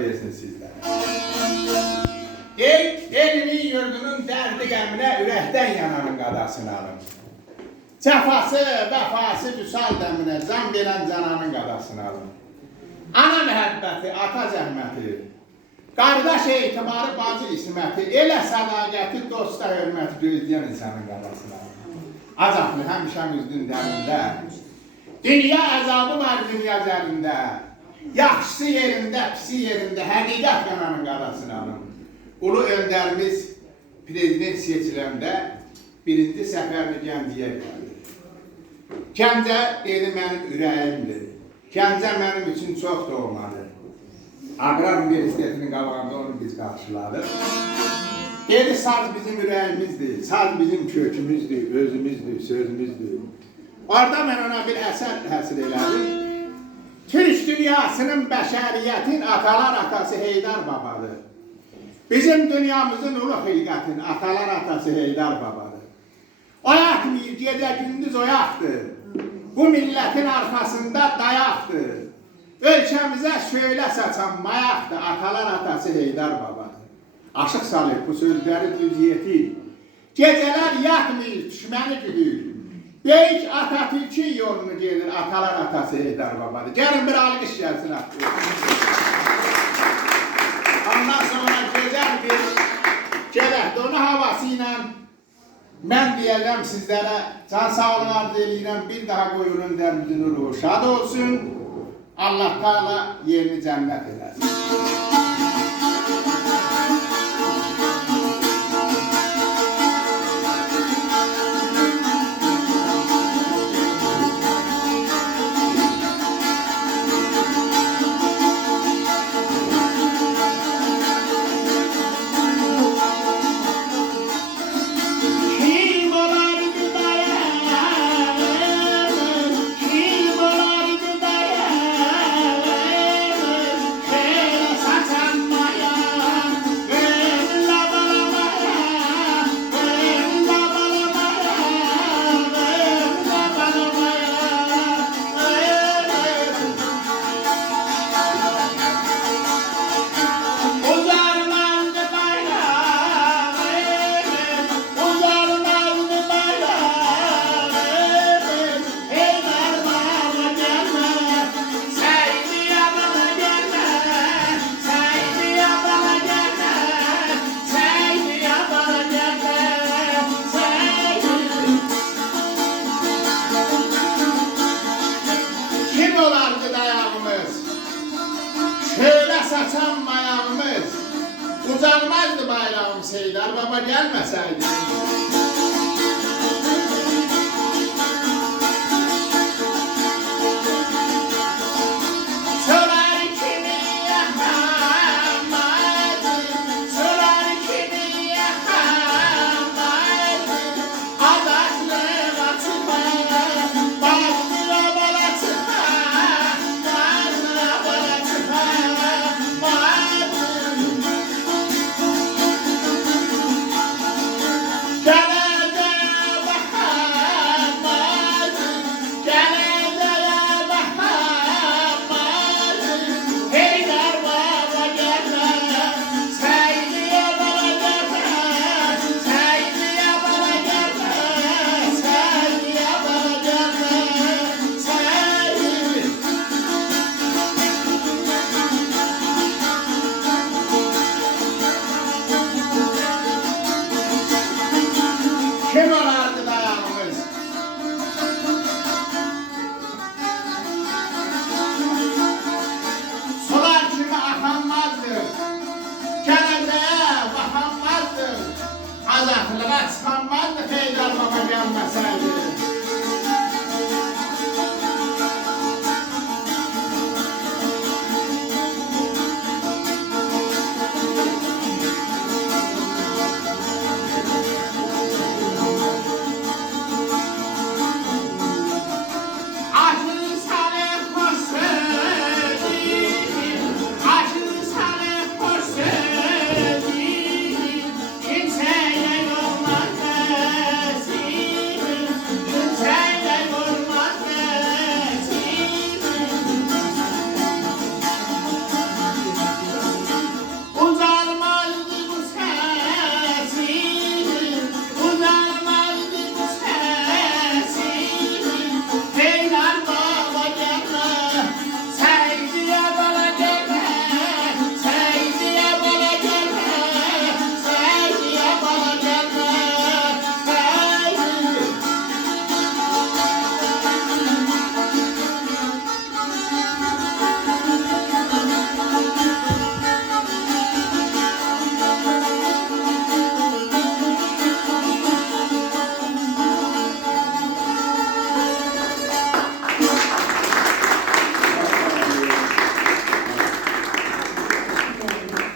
Versin sizler. Elinin yurdunun derdi qəminə ürəkdən yananın qadasını alın. Cəfası, vəfası, vüsal dəminə can verən cananın qadasını alın. Ana məhəbbəti, ata zəhməti, qardaş etibarı, bacı isməti, elə sədaqəti, dosta hörməti gözləyən insanın qadasını alın. Acaqlı həmişəm üzdün dərində, dünya əzabı var dünya üzərində. Yaxşısı yerində, pisi yerində, həqiqət yananın qadasını alın. Ulu öndərimiz prezident seçiləndə birinci səfərini Gəncəyə gəldi. Gəncə dedi mənim ürəyimdir. Gəncə mənim üçün çox doğmadır. Aqrar Universitetinin qabağında onu biz qarşıladıq. Dedi saz bizim ürəyimizdir, saz bizim kökümüzdür, özümüzdür, sözümüzdür. Orada mən ona bir əsər həsil elədim. Türk dünyasının, bəşəriyyətin atalar atası Heydar babadır. Bizim dünyamızın ulu xilqətin atalar atası Heydar babadır. Oyaqmıyır, gecə gündüz oyaqdır. Bu millətin arxasında dayaqdır. Ölkəmizə şöylə saçan mayaqdır, atalar atası Heydar babadır. Aşıq Salih bu sözləri düz yetir. Gecələr yatmıyır, düşməni güdür. Böyük Atatürk'ün yolunu gelir, atalar atası Heydar babadır. Gelin bir alkış gelsin artık. Ondan sonra güzel bir gelek, onun havasıyla ben diyeceğim sizlere can sağlığı arz eyleyeceğim. Bir daha koyunun derimizin ruhu şad olsun. Allah Teala yerini cennet edersin. Şöyle saçan mayağımız, uzanmazdı bayrağımız Heydar baba gelmeseydi. Kim olardı dayağımız? Sular kimi axanmazdı, Gələcəyə baxanmazdı, Azaqlığa çıxanmazdı Heydar baba gəlməsə.